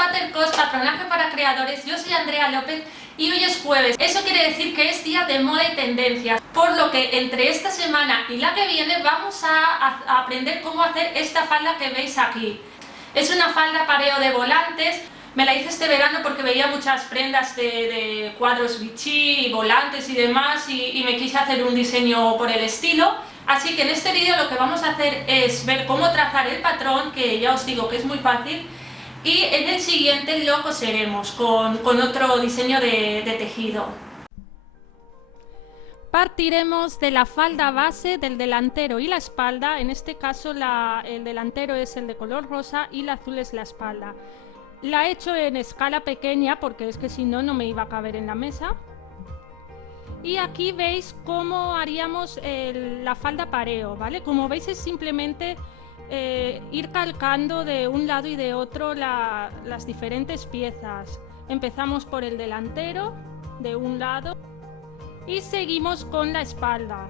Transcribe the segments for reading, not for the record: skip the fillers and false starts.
Patercos, patronaje para creadores. Yo soy Andrea López y hoy es jueves. Eso quiere decir que es día de moda y tendencias, por lo que entre esta semana y la que viene vamos a aprender cómo hacer esta falda que veis aquí. Es una falda pareo de volantes. Me la hice este verano porque veía muchas prendas de cuadros Vichy y volantes y demás y me quise hacer un diseño por el estilo. Así que en este vídeo lo que vamos a hacer es ver cómo trazar el patrón, que ya os digo que es muy fácil, y en el siguiente lo coseremos con otro diseño de tejido. Partiremos de la falda base del delantero y la espalda. En este caso el delantero es el de color rosa y el azul es la espalda. La he hecho en escala pequeña porque es que si no, no me iba a caber en la mesa. Y aquí veis cómo haríamos la falda pareo, ¿vale? Como veis es simplemente ir calcando de un lado y de otro las diferentes piezas. Empezamos por el delantero de un lado y seguimos con la espalda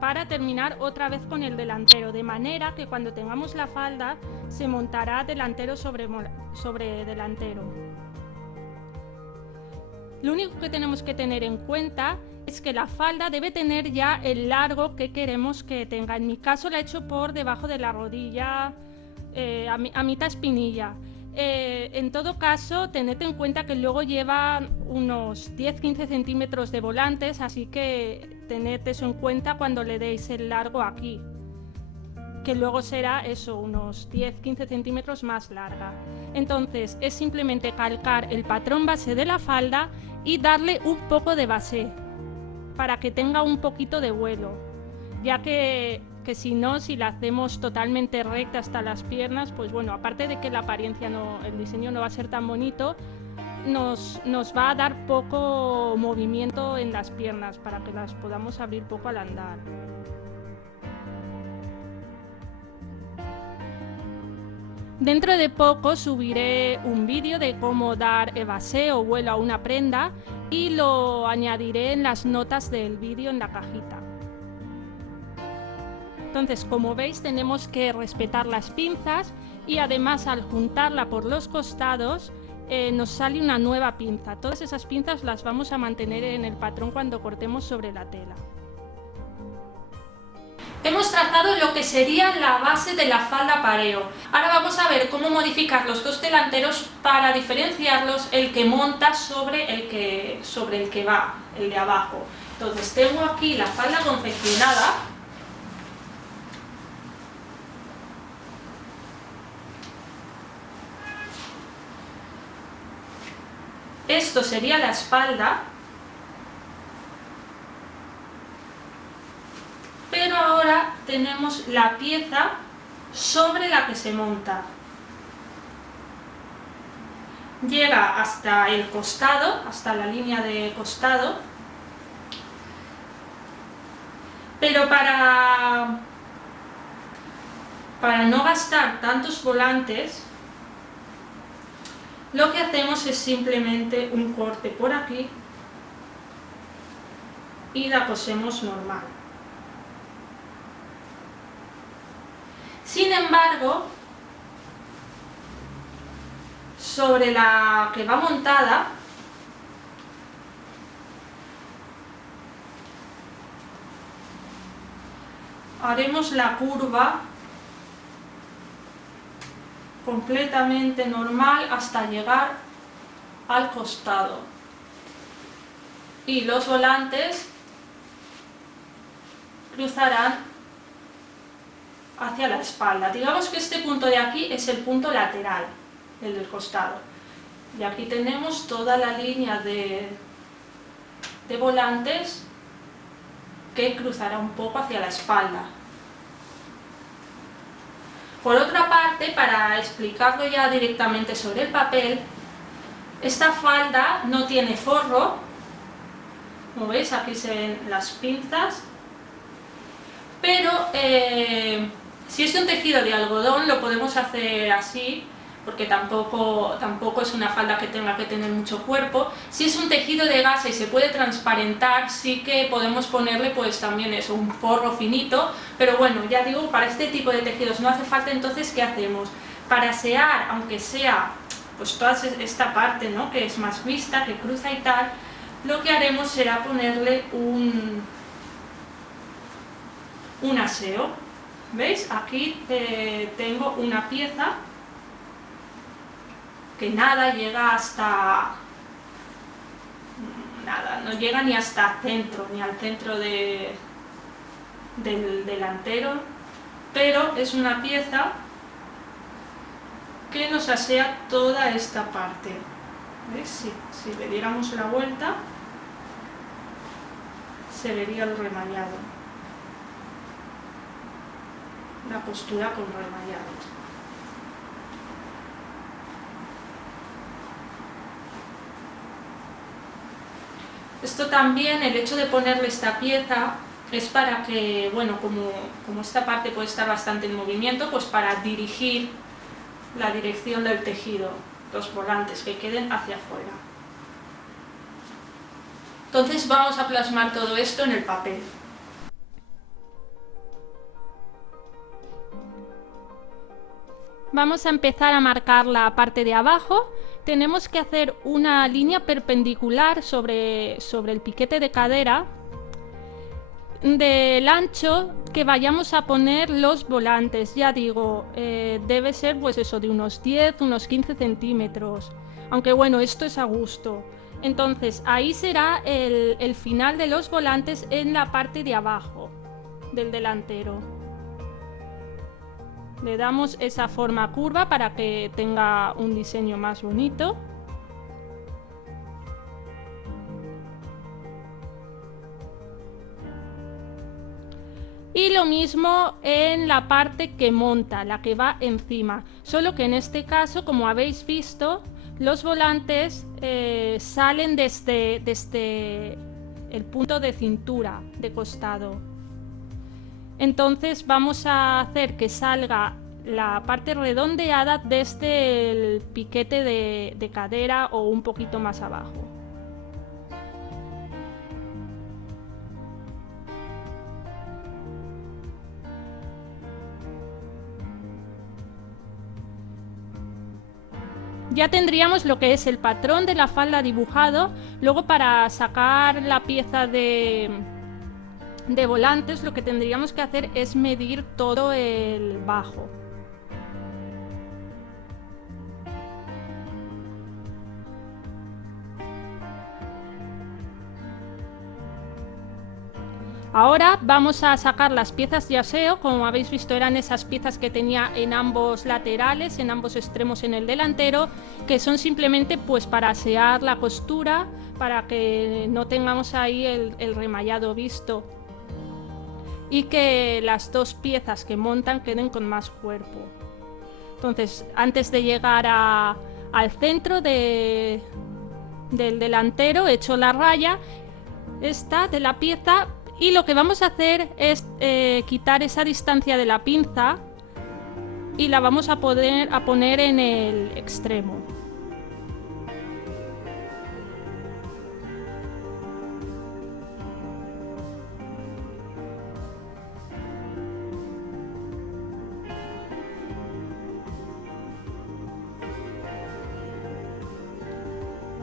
para terminar otra vez con el delantero, de manera que cuando tengamos la falda se montará delantero sobre delantero. Lo único que tenemos que tener en cuenta es que la falda debe tener ya el largo que queremos que tenga. En mi caso la he hecho por debajo de la rodilla, a mitad espinilla. En todo caso, tened en cuenta que luego lleva unos 10-15 centímetros de volantes, así que tened eso en cuenta cuando le deis el largo aquí, que luego será eso, unos 10-15 centímetros más larga. Entonces es simplemente calcar el patrón base de la falda y darle un poco de base para que tenga un poquito de vuelo, ya que si no, si la hacemos totalmente recta hasta las piernas, pues bueno, aparte de que la apariencia el diseño no va a ser tan bonito, nos va a dar poco movimiento en las piernas para que las podamos abrir poco al andar. Dentro de poco subiré un vídeo de cómo dar base o vuelo a una prenda y lo añadiré en las notas del vídeo en la cajita. Entonces, como veis, tenemos que respetar las pinzas y además al juntarla por los costados nos sale una nueva pinza. Todas esas pinzas las vamos a mantener en el patrón cuando cortemos sobre la tela. Hemos trazado lo que sería la base de la falda pareo. Ahora vamos a ver cómo modificar los dos delanteros para diferenciarlos, el que monta sobre el que va, el de abajo. Entonces tengo aquí la falda confeccionada. Esto sería la espalda. Pero ahora tenemos la pieza sobre la que se monta. Llega hasta el costado, hasta la línea de costado. Pero para no gastar tantos volantes, lo que hacemos es simplemente un corte por aquí y la cosemos normal. Sin embargo, sobre la que va montada, haremos la curva completamente normal hasta llegar al costado. Y los volantes cruzarán hacia la espalda. Digamos que este punto de aquí es el punto lateral, el del costado. Y aquí tenemos toda la línea de volantes que cruzará un poco hacia la espalda. Por otra parte, para explicarlo ya directamente sobre el papel, esta falda no tiene forro. Como veis, aquí se ven las pinzas. Pero si es un tejido de algodón lo podemos hacer así, porque tampoco es una falda que tenga que tener mucho cuerpo. Si es un tejido de gasa y se puede transparentar, sí que podemos ponerle pues también eso, un forro finito, pero bueno, ya digo, para este tipo de tejidos no hace falta. Entonces, ¿qué hacemos? Para asear, aunque sea pues toda esta parte, ¿no?, que es más vista, que cruza y tal, lo que haremos será ponerle un aseo. ¿Veis? Aquí tengo una pieza que nada llega hasta... nada, no llega ni hasta centro, ni al centro del delantero, pero es una pieza que nos asea toda esta parte. ¿Veis? Si le diéramos la vuelta, se vería el remallado, la costura con remallado. Esto también, el hecho de ponerle esta pieza, es para que, bueno, como esta parte puede estar bastante en movimiento, pues para dirigir la dirección del tejido, los volantes que queden hacia afuera. Entonces vamos a plasmar todo esto en el papel. Vamos a empezar a marcar la parte de abajo. Tenemos que hacer una línea perpendicular sobre el piquete de cadera del ancho que vayamos a poner los volantes. Ya digo, debe ser pues eso, de unos 10, unos 15 centímetros, aunque bueno, esto es a gusto. Entonces ahí será el final de los volantes en la parte de abajo del delantero. Le damos esa forma curva para que tenga un diseño más bonito. Y lo mismo en la parte que monta, la que va encima. Solo que en este caso, como habéis visto, los volantes salen desde el punto de cintura, de costado. Entonces vamos a hacer que salga la parte redondeada desde el piquete de cadera o un poquito más abajo. Ya tendríamos lo que es el patrón de la falda dibujado. Luego, para sacar la pieza de volantes, lo que tendríamos que hacer es medir todo el bajo. Ahora vamos a sacar las piezas de aseo. Como habéis visto, eran esas piezas que tenía en ambos laterales, en ambos extremos en el delantero, que son simplemente pues para asear la costura, para que no tengamos ahí el remallado visto y que las dos piezas que montan queden con más cuerpo. Entonces, antes de llegar al centro del delantero, he hecho la raya esta de la pieza. Y lo que vamos a hacer es quitar esa distancia de la pinza y la vamos a poner en el extremo.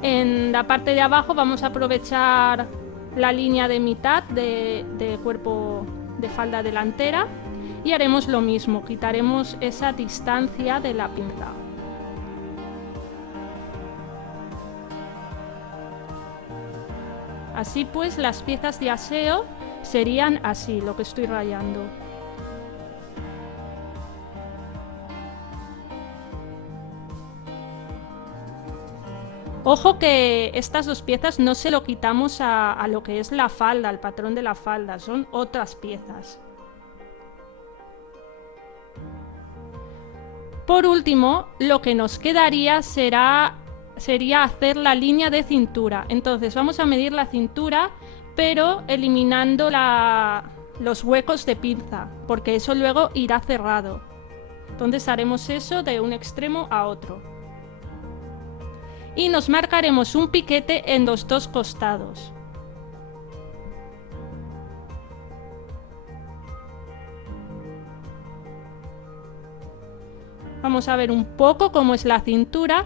En la parte de abajo vamos a aprovechar la línea de mitad de cuerpo de falda delantera y haremos lo mismo, quitaremos esa distancia de la pinza. Así pues, las piezas de aseo serían así, lo que estoy rayando. Ojo que estas dos piezas no se lo quitamos a lo que es la falda, al patrón de la falda, son otras piezas. Por último, lo que nos quedaría sería hacer la línea de cintura. Entonces vamos a medir la cintura, pero eliminando los huecos de pinza, porque eso luego irá cerrado. Entonces haremos eso de un extremo a otro. Y nos marcaremos un piquete en los dos costados. Vamos a ver un poco cómo es la cintura.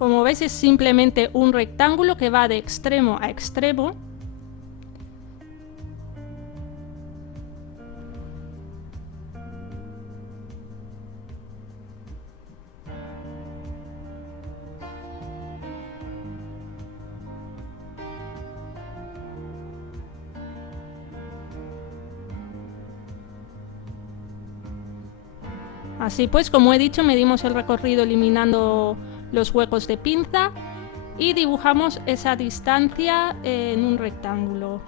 Como veis, es simplemente un rectángulo que va de extremo a extremo. Así pues, como he dicho, medimos el recorrido eliminando los huecos de pinza y dibujamos esa distancia en un rectángulo.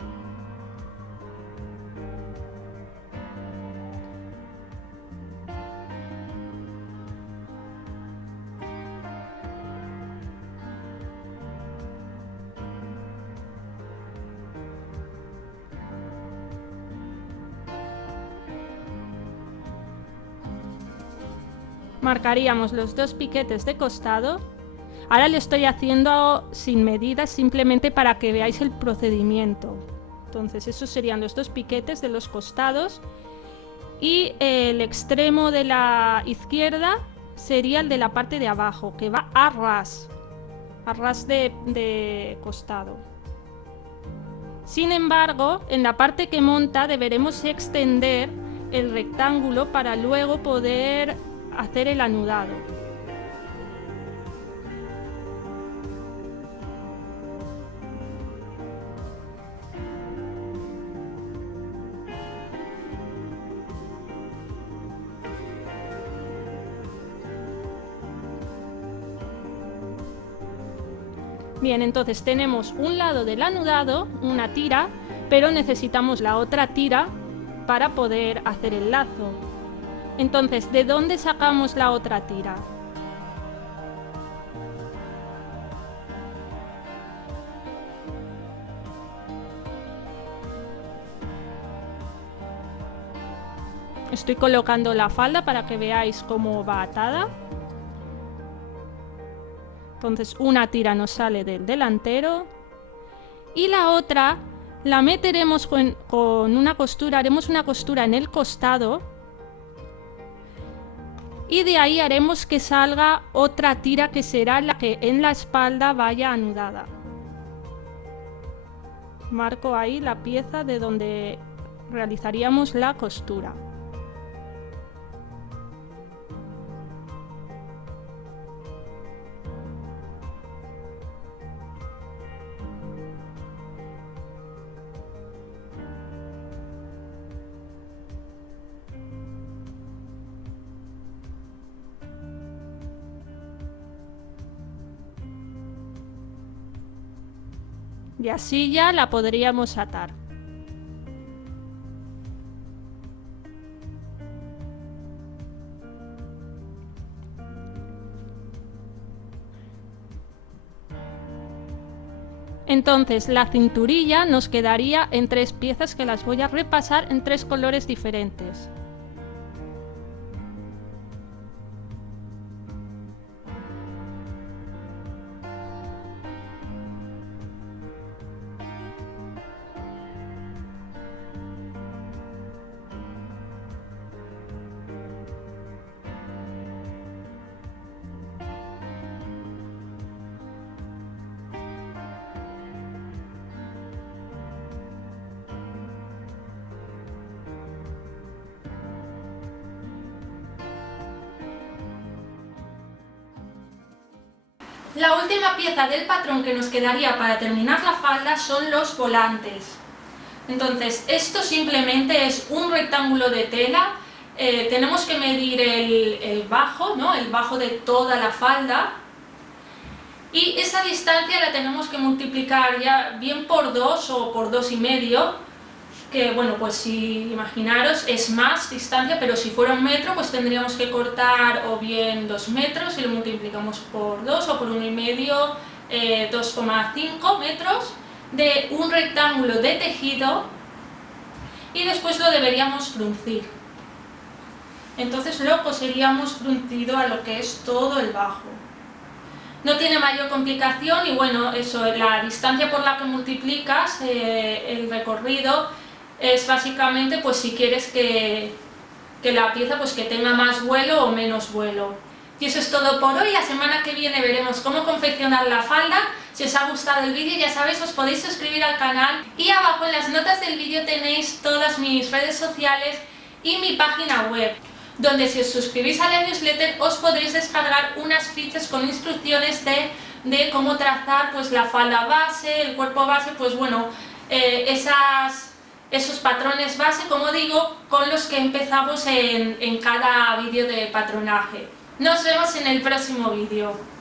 Marcaríamos los dos piquetes de costado. Ahora lo estoy haciendo sin medidas, simplemente para que veáis el procedimiento. Entonces esos serían los dos piquetes de los costados y el extremo de la izquierda sería el de la parte de abajo, que va a ras de costado. Sin embargo, en la parte que monta deberemos extender el rectángulo para luego poder hacer el anudado. Bien, entonces tenemos un lado del anudado, una tira, pero necesitamos la otra tira para poder hacer el lazo. Entonces, ¿de dónde sacamos la otra tira? Estoy colocando la falda para que veáis cómo va atada. Entonces, una tira nos sale del delantero y la otra la meteremos con una costura, haremos una costura en el costado. Y de ahí haremos que salga otra tira que será la que en la espalda vaya anudada. Marco ahí la pieza de donde realizaríamos la costura. Y así ya la podríamos atar. Entonces la cinturilla nos quedaría en 3 piezas que las voy a repasar en 3 colores diferentes. La última pieza del patrón que nos quedaría para terminar la falda son los volantes. Entonces, esto simplemente es un rectángulo de tela. Tenemos que medir el bajo, ¿no? El bajo de toda la falda. Y esa distancia la tenemos que multiplicar ya bien por 2 o por 2,5, que bueno, pues si imaginaros es más distancia, pero si fuera 1 metro pues tendríamos que cortar o bien 2 metros y lo multiplicamos por 2 o por 1,5, 2,5 metros de un rectángulo de tejido y después lo deberíamos fruncir. Entonces lo coseríamos fruncido a lo que es todo el bajo. No tiene mayor complicación y bueno, eso, la distancia por la que multiplicas el recorrido es básicamente pues si quieres que la pieza pues que tenga más vuelo o menos vuelo. Y eso es todo por hoy. La semana que viene veremos cómo confeccionar la falda. Si os ha gustado el vídeo, ya sabéis, os podéis suscribir al canal y abajo en las notas del vídeo tenéis todas mis redes sociales y mi página web, donde si os suscribís a la newsletter os podréis descargar unas fichas con instrucciones de cómo trazar pues la falda base, el cuerpo base, pues bueno, esos patrones base, como digo, con los que empezamos en cada vídeo de patronaje. Nos vemos en el próximo vídeo.